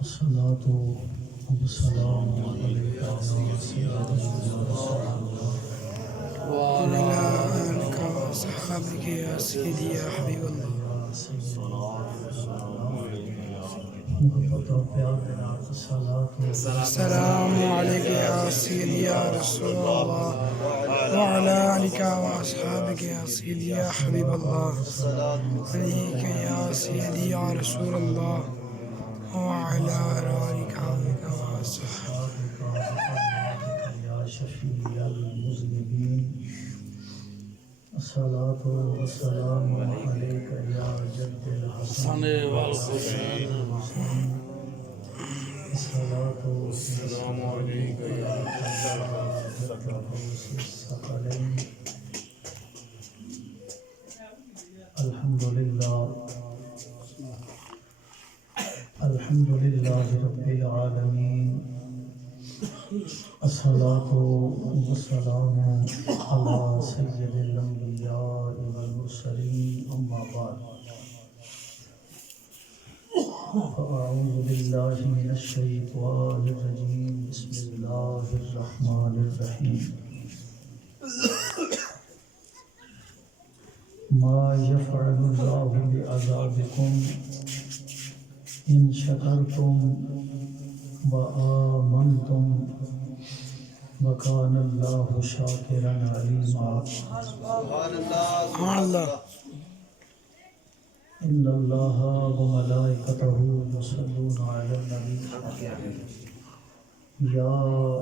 الصلاة والسلام عليك يا سيدي يا رسول الله وعلى آلك وصحبك يا سيدي يا حبيب اللہ. محبت اور پیار کے نام السلام علیک یا سیدی یا رسول اللہ وعلى آلك وأصحابك يا سيدي يا حبيب الله عليك يا سيدي يا رسول الله وعلى آلك وأصحابك يا شفيع المذنبين الصلاة والسلام عليك يا جد الحسن والحسين الصلاة والسلام عليك يا جد الثقلين الحمد لله رب العالمين الصلاة والسلام على سيد الأنبياء والمرسلين أما بعد فأعوذ بالله من الشيطان الرجيم بسم الله الرحمن الرحيم ما يفعل الله بعذابكم إن شكرتم وآمنتم وكان الله شاكرا عليما سبحان اللہ. إن الله وملائكته يصلون على النبي يا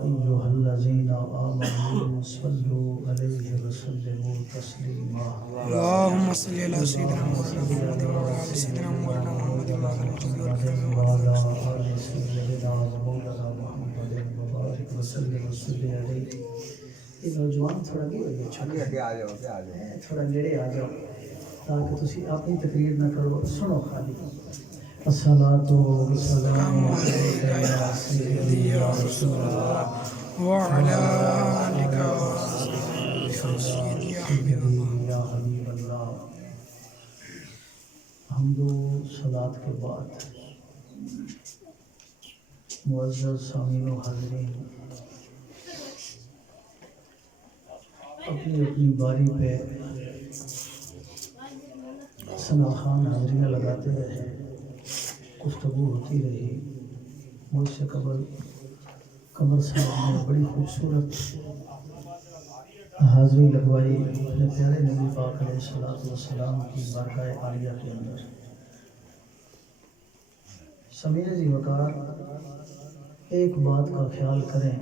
أيها الذين آمنوا صلوا عليه وسلموا تسليما اللهم صل على سيدنا محمد وعلى آل سيدنا مولانا محمد وعلى آل سيدنا مولانا محمد وبارك وسلم عليه. یہ نوجوان تھوڑا بھی ہو گیا تھوڑا نیڑے آ جاؤ تاکہ تسی اپنی تقریر نہ کرو، سنو خالی. الصلاة والسلام عليك يا سيدي يا رسول الله وعلى آلك وأصحابك يا حبيب اللہ. یا حبیب اللہ. حمد و صلاة کے بعد معزز سامعین و حاضرین، اپنی اپنی باری پہ ثنا خان حاضریاں لگاتے رہے، گفتگو ہوتی رہی. مجھ سے قبل قمر صاحب نے بڑی خوبصورت حاضری لگوائی اپنے پیارے نبی پاک علیہ الصلوۃ والسلام کی بارگاہ عالیہ کے اندر. سمیر جی وقار ایک بات کا خیال کریں،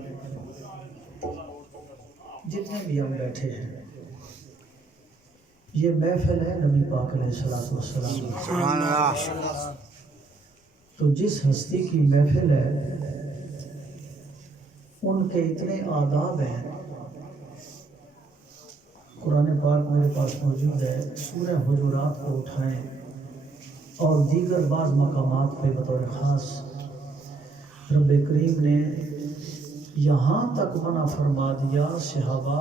جتنے بھی ہم بیٹھے ہیں یہ محفل ہے نبی پاک علیہ الصلوۃ والسلام. تو جس ہستی کی محفل ہے ان کے اتنے آداب ہیں. قرآن پاک میرے پاس موجود ہے، سورہ حجرات کو اٹھائیں اور دیگر بعض مقامات پہ بطور خاص رب کریم نے یہاں تک منع فرما دیا صحابہ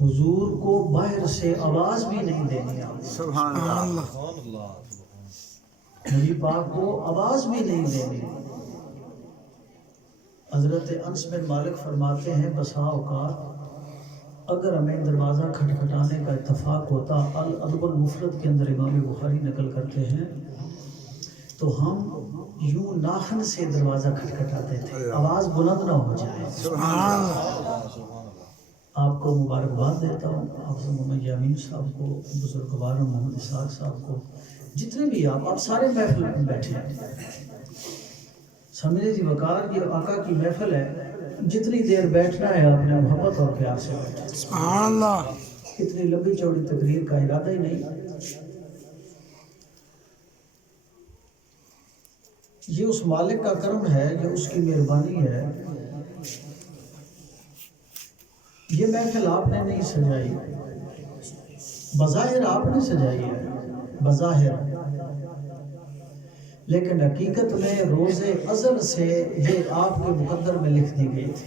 حضور کو باہر سے آواز بھی نہیں دینی. سبحان اللہ. نبی پاک کو آواز بھی نہیں دینی. حضرت انس بن مالک فرماتے ہیں بسا اوقات اگر ہمیں دروازہ کھٹکھٹانے کا اتفاق ہوتا، الادب المفرد کے اندر امام بخاری نقل کرتے ہیں، تو ہم یوں ناخن سے دروازہ کھٹکھٹاتے تھے آواز بلند نہ ہو جائے. سبحان اللہ. آپ کو مبارکباد دیتا ہوں، آپ سے محمد یامین صاحب کو، بزرگوار محمد اسحاق صاحب کو، جتنے بھی آپ سارے محفل میں بیٹھے ہیں. سمیر جی وقار یہ آقا کی محفل ہے، جتنی دیر بیٹھنا ہے آپ نے محبت اور پیار سے بیٹھنا. سبحان اللہ. اتنی لمبی چوڑی تقریر کا ارادہ ہی نہیں. یہ اس مالک کا کرم ہے، یہ اس کی مہربانی ہے. یہ محفل آپ نے نہیں سجائی، بظاہر آپ نے سجائی ہے بظاہر، لیکن حقیقت میں روز ازل سے یہ آپ کے مقدر میں لکھ دی گئی تھی.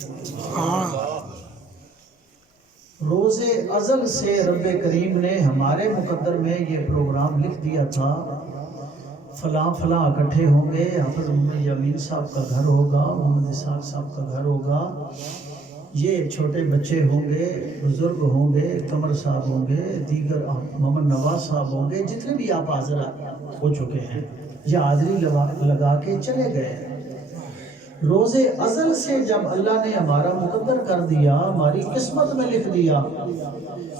روز ازل سے رب کریم نے ہمارے مقدر میں یہ پروگرام لکھ دیا تھا. فلاں فلاں اکٹھے ہوں گے، حافظ محمد یامین صاحب کا گھر ہوگا، محمد اسحاق صاحب کا گھر ہوگا، یہ چھوٹے بچے ہوں گے، بزرگ ہوں گے، قمر صاحب ہوں گے، دیگر محمد نواز صاحب ہوں گے، جتنے بھی آپ حاضر ہو چکے ہیں، یہ حاضری لگا کے چلے گئے۔ روز ازل سے جب اللہ نے ہمارا مقدر کر دیا، ہماری قسمت میں لکھ دیا،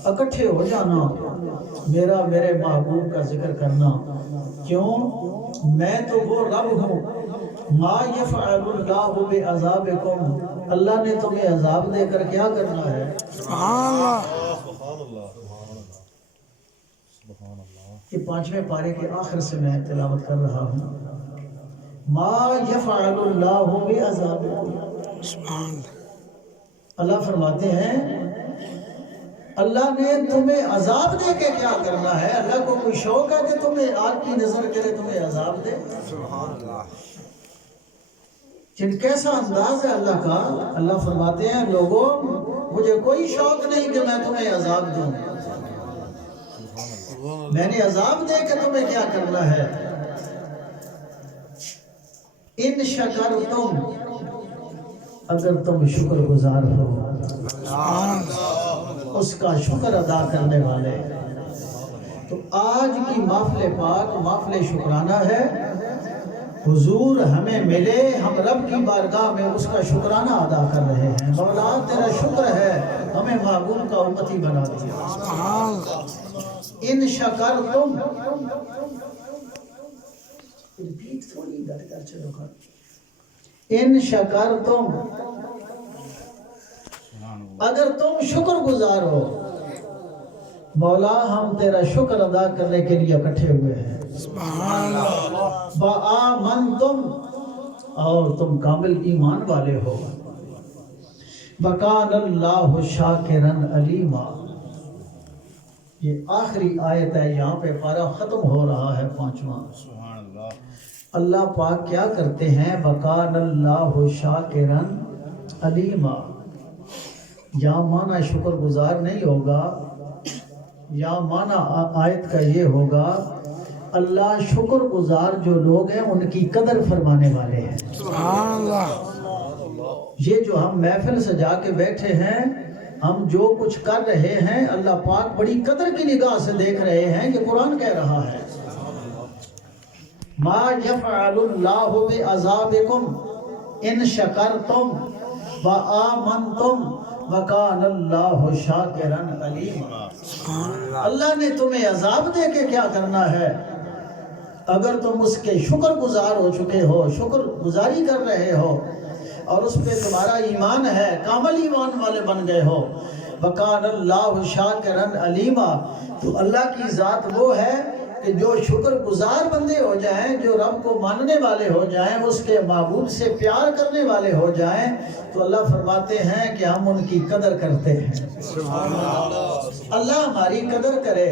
اکٹھے ہو جانا، میرے محبوب کا ذکر کرنا، کیوں؟ میں تو وہ رب ہوں، ما یفعل اللہ بعذابکم، اللہ نے تمہیں عذاب دے کر کیا کرنا ہے؟ سبحان اللہ۔ یہ 5ویں پارے کے آخر سے میں تلاوت کر رہا ہوں، ما یفعل اللہ بعذابکم، سبحان اللہ۔ اللہ فرماتے ہیں اللہ نے تمہیں عذاب دے کے کیا کرنا ہے؟ اللہ کو کوئی شوق ہے کہ تمہیں آگ کی نظر کرے، تمہیں عذاب دے؟ سبحان اللہ۔ جن کیسا انداز ہے اللہ کا، اللہ فرماتے ہیں لوگوں مجھے کوئی شوق نہیں کہ میں تمہیں عذاب دوں، میں نے عذاب دے کے تمہیں کیا کرنا ہے؟ ان شکرتم، اگر تم شکر گزار ہو، اس کا شکر ادا کرنے والے، تو آج کی محفل پاک محفل شکرانہ ہے، حضور ہمیں ملے، ہم رب کی بارگاہ میں اس کا شکرانہ ادا کر رہے ہیں، مولا تیرا شکر ہے ہمیں محبوب کا امتی بنا دیا۔ ان شکرتم، ریپیٹ تھوڑی گھر کر چلو گا، ان شکرتم، اگر تم شکر گزار ہو، مولا ہم تیرا شکر ادا کرنے کے لیے اکٹھے ہوئے ہیں، سبحان اللہ۔ وآمنتم، اور تم کامل ایمان والے ہو، وکان اللہ شاکرا علیما، یہ آخری آیت ہے، یہاں پہ پارہ ختم ہو رہا ہے 5واں۔ اللہ پاک کیا کرتے ہیں؟ وکان اللہ شاکرا علیما، یا معنی شکر گزار نہیں ہوگا، یا معنی آیت کا یہ ہوگا اللہ شکر گزار جو لوگ ہیں ان کی قدر فرمانے والے ہیں۔ سبحان اللہ۔ یہ جو ہم محفل سجا کے بیٹھے ہیں، ہم جو کچھ کر رہے ہیں، اللہ پاک بڑی قدر کی نگاہ سے دیکھ رہے ہیں، کہ قرآن کہہ رہا ہے ما یفعل اللہ بعذابکم ان شکرتم وآمنتم وکان اللہ شاکرا علیما، اللہ نے تمہیں عذاب دے کے کیا کرنا ہے؟ اگر تم اس کے شکر گزار ہو چکے ہو، شکر گزاری کر رہے ہو، اور اس پہ تمہارا ایمان ہے، کامل ایمان والے بن گئے ہو، وکان اللہ شاکرا علیما، تو اللہ کی ذات وہ ہے کہ جو شکر گزار بندے ہو جائیں، جو رب کو ماننے والے ہو جائیں، اس کے معبود سے پیار کرنے والے ہو جائیں، تو اللہ فرماتے ہیں کہ ہم ان کی قدر کرتے ہیں۔ سبحان اللہ۔ اللہ ہماری قدر کرے،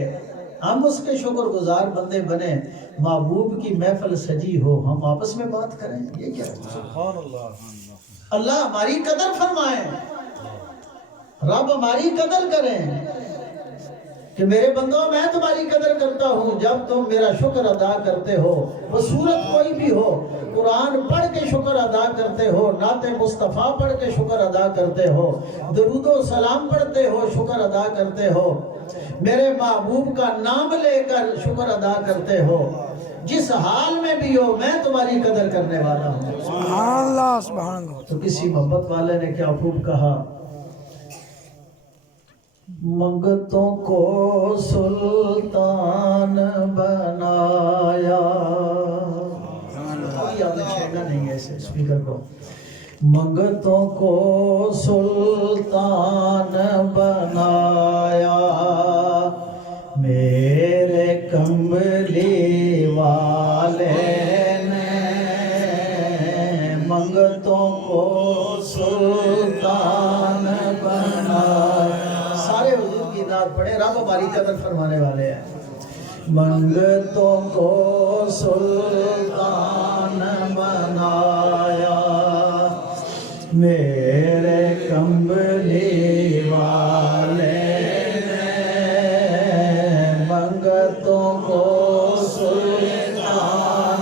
ہم اس کے شکر گزار بندے بنے، محبوب کی محفل سجی ہو، ہم آپس میں بات کریں، یہ کیا ہے؟ سبحان اللہ۔ اللہ ہماری قدر فرمائیں، رب ہماری قدر کریں، کہ میرے بندوں میں تمہاری قدر کرتا ہوں جب تم میرا شکر ادا کرتے ہو، وہ صورت کوئی بھی ہو، قرآن پڑھ کے شکر ادا کرتے ہو، نعت مصطفیٰ پڑھ کے شکر ادا کرتے ہو، درود و سلام پڑھتے ہو، شکر ادا کرتے ہو، میرے محبوب کا نام لے کر شکر ادا کرتے ہو، جس حال میں بھی ہو میں تمہاری قدر کرنے والا ہوں۔ سبحان اللہ۔ سبحان اللہ۔ تو کسی محبت والے نے کیا خوب کہا، منگتوں کو سلطان بنایا، کوئی آدمی چھیڑنا نہیں ہے اسے اسپیکر کو، منگتوں کو سلطان بنایا، میرے کمبلی والے نے منگتوں کو سلطان بنایا، سارے حضور کی نعت پڑھیں، رب ہماری قدر فرمانے والے ہیں، منگتوں کو سلطان بنایا، میرے کمبلی والے نے منگتوں کو سلطان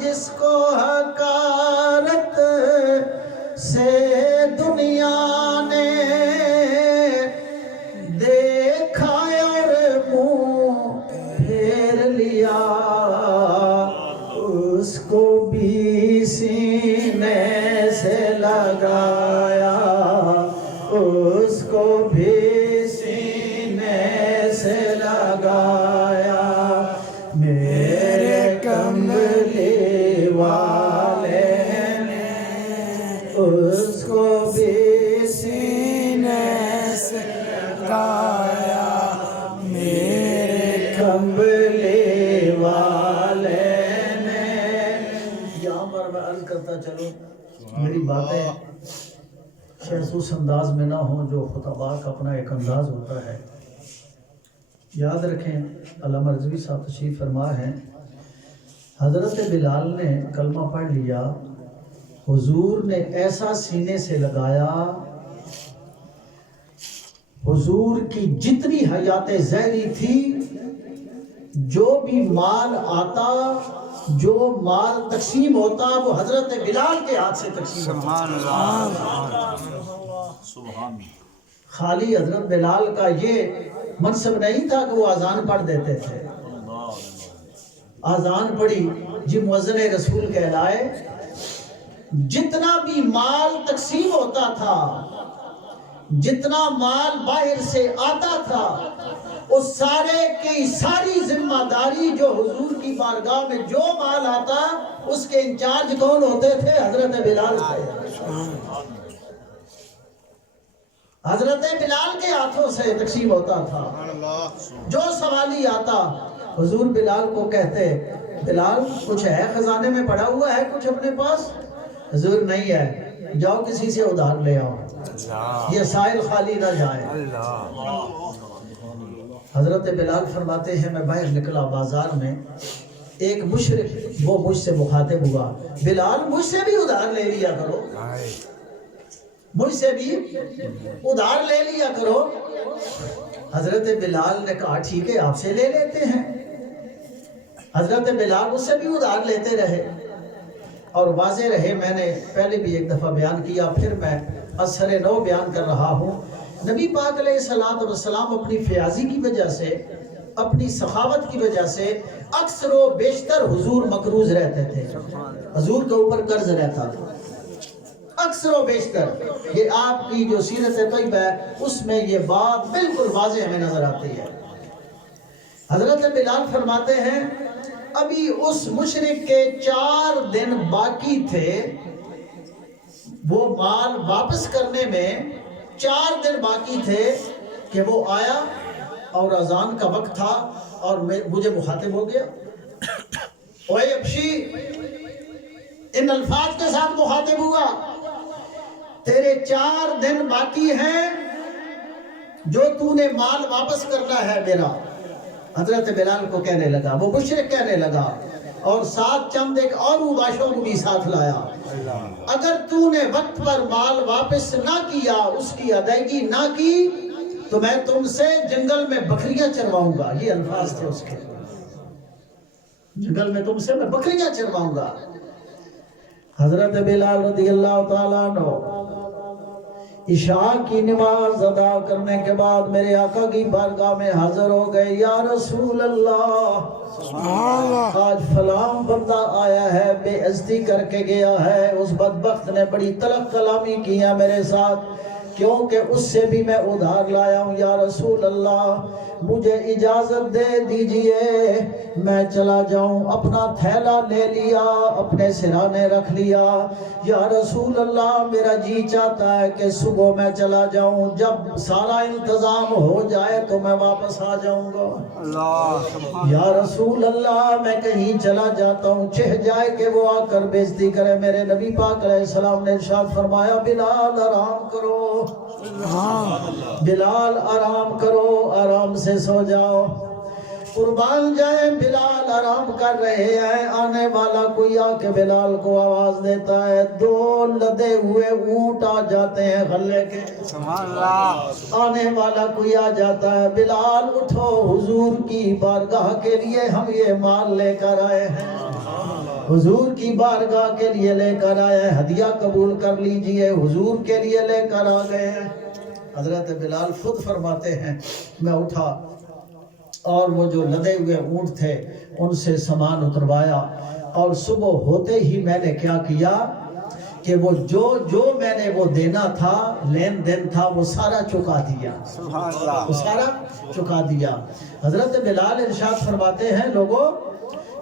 جس کو حقارت سے دنیا نے دیکھا اور منہ پھیر لیا اس کو بھی سینے سے لگایا اس کو بھی سینے سے لگایا میرے کملی والے نے اس کو بھی سینے سے لگایا میرے کملی والے نے. یہاں پر میں عرض کرتا چلوں میری باتیں شاید اس انداز میں نہ ہوں جو خطبہ کا اپنا ایک انداز ہوتا ہے. یاد رکھیں علامہ رضوی صاحب تشریف فرما ہیں حضرت بلال نے کلمہ پڑھ لیا حضور نے ایسا سینے سے لگایا حضور کی جتنی حیات ظاہری تھی جو بھی مال آتا جو مال تقسیم ہوتا وہ حضرت بلال کے ہاتھ سے تقسیم ہوتا. سبحان اللہ. خالی حضرت بلال کا یہ منصب نہیں تھا کہ وہ اذان پڑھ دیتے تھے. اذان پڑھی جی مؤذن رسول کہلائے. جتنا بھی مال تقسیم ہوتا تھا جتنا مال باہر سے آتا تھا اس سارے کی ساری ذمہ داری جو حضور کی بارگاہ میں جو مال آتا اس کے انچارج کون ہوتے تھے؟ حضرت بلال تھے. حضرت بلال کے ہاتھوں سے تقسیم ہوتا تھا. جو سوالی آتا حضور بلال کو کہتے بلال کچھ ہے خزانے میں پڑا ہوا ہے کچھ اپنے پاس؟ حضور نہیں ہے جاؤ کسی سے ادھار لے آؤ یہ سائل خالی نہ جائے. حضرت بلال فرماتے ہیں میں باہر نکلا بازار میں ایک مشرک وہ مجھ سے مخاطب ہوا بلال مجھ سے بھی ادھار لے لیا کرو مجھ سے بھی ادھار لے لیا کرو. حضرت بلال نے کہا ٹھیک ہے آپ سے لے لیتے ہیں. حضرت بلال اس سے بھی ادھار لیتے رہے اور واضح رہے. میں نے پہلے بھی ایک دفعہ بیان کیا پھر میں اثر نو بیان کر رہا ہوں. نبی پاک علیہ الصلوۃ والسلام اپنی فیاضی کی وجہ سے اپنی سخاوت کی وجہ سے اکثر و بیشتر حضور مقروض رہتے تھے. حضور کے اوپر قرض رہتا تھا اکثر و بیشتر. یہ آپ کی جو سیرت طیبہ ہے اس میں یہ بات بالکل واضح ہمیں نظر آتی ہے. حضرت بلال فرماتے ہیں ابھی اس مشرک کے 4 دن باقی تھے وہ مال واپس کرنے میں 4 دن باقی تھے کہ وہ آیا اور اذان کا وقت تھا اور مجھے مخاطب ہو گیا. اوے ابشی ان الفاظ کے ساتھ مخاطب ہوا تیرے 4 دن باقی ہیں جو تو نے مال واپس کرنا ہے میرا. حضرت بلال کو کہنے لگا وہ مشرک کہنے لگا اور ساتھ چند ایک اور اوباشوں کو بھی ساتھ لایا اگر تو نے وقت پر مال واپس نہ کیا اس کی ادائیگی نہ کی تو میں تم سے جنگل میں بکریاں چرواؤں گا. یہ الفاظ تھے اس کے جنگل میں تم سے میں بکریاں چرواؤں گا. حضرت بلال رضی اللہ تعالیٰ عنہ عشاء کی نماز ادا کرنے کے بعد میرے آقا کی بارگاہ میں حاضر ہو گئے. یا رسول اللہ آج فلاں بندہ آیا ہے بے عزتی کر کے گیا ہے اس بدبخت نے بڑی تلخ کلامی کیا میرے ساتھ کیونکہ اس سے بھی میں ادھار لایا ہوں. یا رسول اللہ مجھے اجازت دے دیجئے میں چلا جاؤں. اپنا تھیلا لے لیا اپنے سرانے رکھ لیا. یا رسول اللہ میرا جی چاہتا ہے کہ صبح میں چلا جاؤں جب سارا انتظام ہو جائے تو میں واپس آ جاؤں گا. یا رسول اللہ میں کہیں چلا جاتا ہوں چہ جائے کہ وہ آ کر بےزتی کرے. میرے نبی پاک علیہ السلام نے ارشاد فرمایا بلال آرام کرو بلال آرام کرو آرام سے سو جاؤ. قربان جائیں بلال آرام کر رہے ہیں آنے والا کوئی آ کے بلال کو آواز دیتا ہے 2 لدے ہوئے اونٹ آ جاتے ہیں غلے کے. سبحان اللہ. آنے والا کوئی آ جاتا ہے بلال اٹھو حضور کی بارگاہ کے لیے ہم یہ مال لے کر آئے ہیں. حضور کی بارگاہ کے لیے لے کر آئے ہیں، ہدیہ قبول کر لیجئے، حضور کے لیے لے کر آ گئے ہیں۔ حضرت بلال خود فرماتے ہیں میں اٹھا اور وہ جو لدے ہوئے اونٹ تھے ان سے سامان اتروایا، اور صبح ہوتے ہی میں نے کیا کیا کہ وہ جو میں نے وہ دینا تھا، لین دین تھا، وہ سارا چکا دیا، سبحان اللہ، وہ سارا چکا دیا۔ حضرت بلال ارشاد فرماتے ہیں لوگوں،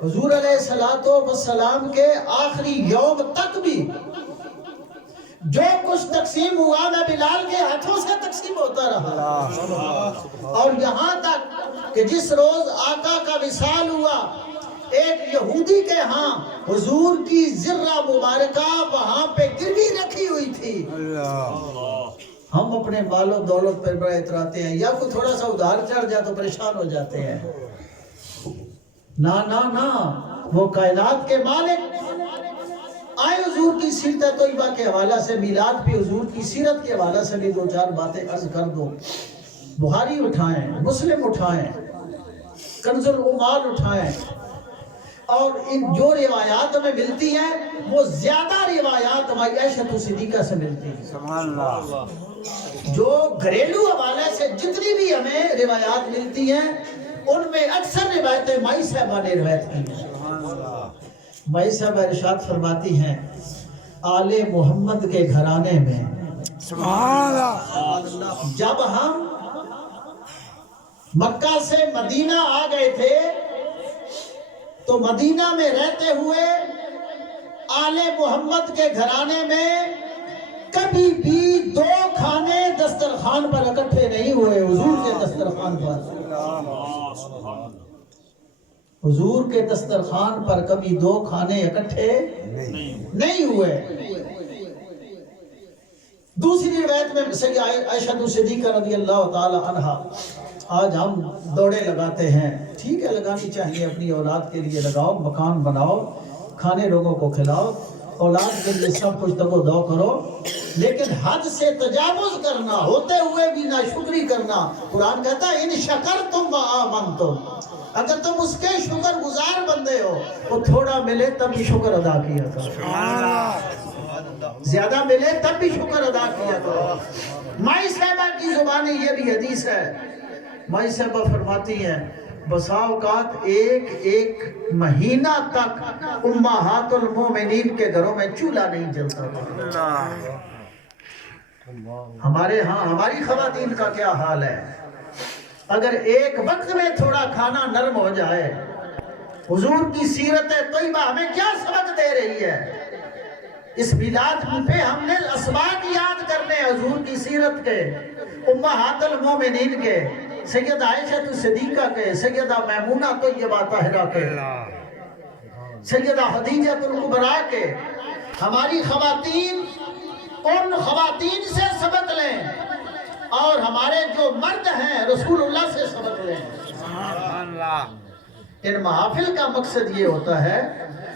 حضور علیہ السلام کے آخری یوم تک بھی جو کچھ تقسیم ہوا میں بلال کے ہاتھوں سے تقسیم ہوتا رہا، اور یہاں تک کہ جس روز آقا کا وصال ہوا ایک یہودی کے ہاں حضور کی ذرہ مبارکہ وہاں پہ گروی رکھی ہوئی تھی۔ ہم اپنے مال و دولت پر بڑا اتراتے ہیں، یا کوئی تھوڑا سا ادھار چڑھ جائے تو پریشان ہو جاتے ہیں۔ نا وہ کائنات کے مالک آئے۔ حضور کی سیرت طیبہ کے حوالہ سے، میلاد پہ حضور کی سیرت کے حوالہ سے بھی دو چار باتیں عرض کر دو۔ بخاری اٹھائیں، مسلم اٹھائیں، کنز العمال اٹھائیں، اور ان جو روایات ہمیں ملتی ہیں وہ زیادہ روایات ہماری عائشہ صدیقہ سے ملتی ہیں۔ سبحان اللہ، جو گھریلو حوالے سے جتنی بھی ہمیں روایات ملتی ہیں ان میں اکثر روایتیں مائی صاحبہ نے روایت کی ہیں۔ مائی صاحبہ ارشاد فرماتی ہیں آل محمد کے گھرانے میں سبحان اللہ، جب ہم مکہ سے مدینہ آ گئے تھے تو مدینہ میں رہتے ہوئے آل محمد کے گھرانے میں کبھی بھی دو کھانے دسترخوان پر اکٹھے نہیں ہوئے۔ حضور کے دسترخوان پر، حضور کے دسترخوان پر کبھی دو کھانے اکٹھے نہیں ہوئے۔ دوسری روایت میں سیدہ عائشہ صدیقہ رضی اللہ تعالی عنہا، آج ہم دوڑے لگاتے ہیں، ٹھیک ہے لگانی چاہیے، اپنی اولاد کے لیے لگاؤ، مکان بناؤ، کھانے لوگوں کو کھلاؤ، اولاد کے لیے سب کچھ تگو دو کرو، لیکن حد سے تجاوز کرنا، ہوتے ہوئے بھی ناشکری کرنا، قرآن کہتا ہے ان شکرتم و آمنتم، اگر تم اس کے شکر گزار بندے ہو تو تھوڑا ملے تب بھی شکر ادا کیا کرو، زیادہ ملے تب بھی شکر ادا کیا کرو۔ مائی صاحبہ کی زبانی یہ بھی حدیث ہے، مائی صاحبہ فرماتی ہیں بسا اوقات ایک مہینہ تک امہات المومنین کے گھروں میں چولہا نہیں جلتا تھا۔ ہمارے ہاں ہماری خواتین کا کیا حال ہے؟ اگر ایک وقت میں تھوڑا کھانا نرم ہو جائے، حضور کی سیرت طیبہ ہمیں کیا سبق دے رہی ہے؟ اس میلاد پہ ہم نے اسباق یاد کرنے حضور کی سیرت کے، امہات المومنین کے، سیدہ عائشہ صدیقہ کے، سیدہ میمونہ طیبہ طاہرہ کے، سیدہ خدیجہ الکبریٰ کے۔ ہماری خواتین ان خواتین سے سبق لیں، اور ہمارے جو مرد ہیں رسول اللہ سے سبق لیں۔ ان محافل کا مقصد یہ ہوتا ہے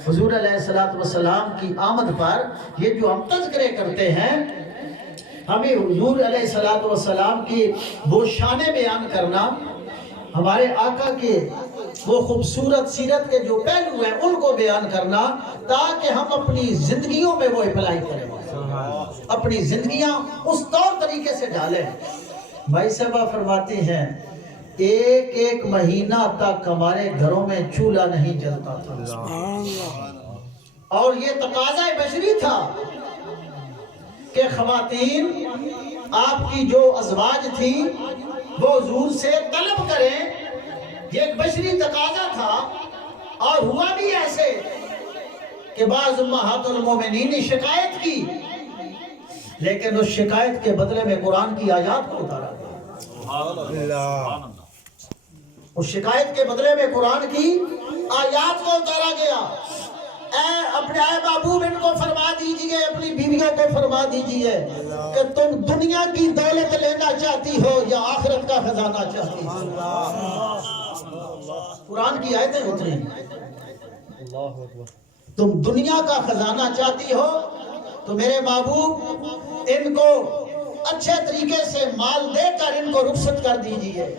حضور علیہ السلام کی آمد پر یہ جو ہم تذکرے کرتے ہیں، ہمیں حضور علیہ السلام کی وہ شان بیان کرنا، ہمارے آقا کے وہ خوبصورت سیرت کے جو پہلو ہیں ان کو بیان کرنا، تاکہ ہم اپنی زندگیوں میں وہ اپلائی کریں، اپنی زندگیاں اس طور طریقے سے ڈالیں۔ بھائی صاحبہ فرماتی ہیں ایک مہینہ تک ہمارے گھروں میں چولہا نہیں جلتا تھا، اور یہ تقاضا بشری تھا کہ خواتین آپ کی جو ازواج تھی وہ حضور سے طلب کریں، یہ ایک بشری تقاضا تھا، اور ہوا بھی ایسے کہ بعض امہات المومنین نے شکایت کی، لیکن اس شکایت کے بدلے میں قرآن کی آیات کو اتارا گیا، اس شکایت کے بدلے میں قرآن کی آیات کو اتارا گیا۔ اپنے آئے محبوب ان کو فرما دیجئے، اپنی بیویوں کو فرما دیجئے کہ تم دنیا کی دولت لینا چاہتی ہو یا آخرت کا خزانہ چاہتی ہو۔ قرآن کی آیتیں اتری، تم دنیا کا خزانہ چاہتی ہو تو میرے محبوب ان کو اچھے طریقے سے مال دے کر ان کو رخصت کر دیجئے۔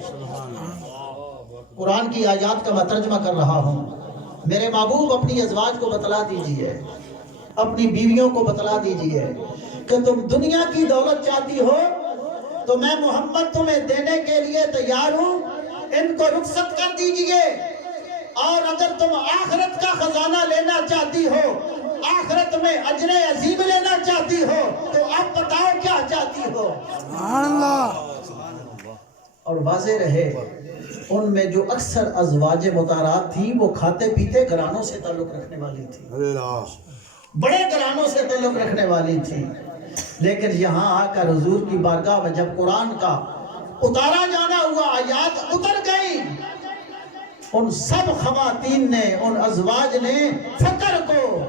قرآن کی آیات کا میں ترجمہ کر رہا ہوں۔ میرے محبوب اپنی ازواج کو بتلا دیجئے، اپنی بیویوں کو بتلا دیجئے کہ تم دنیا کی دولت چاہتی ہو تو میں محمد تمہیں دینے کے لیے تیار ہوں، ان کو رخصت کر دیجئے، اور اگر تم آخرت کا خزانہ لینا چاہتی ہو، آخرت میں اجر عظیم لینا چاہتی ہو، تو اب بتاؤ کیا چاہتی ہو۔ سبحان اللہ۔ اور واضح رہے ان میں جو اکثر ازواج مطہرات تھی وہ کھاتے پیتے گھرانوں سے تعلق رکھنے والی تھی، بڑے گھرانوں سے تعلق رکھنے والی تھی، لیکن یہاں آ کر حضور کی بارگاہ میں جب قرآن کا اتارا جانا ہوا، آیات اتر گئی، ان سب خواتین نے، ان ازواج نے فقر کو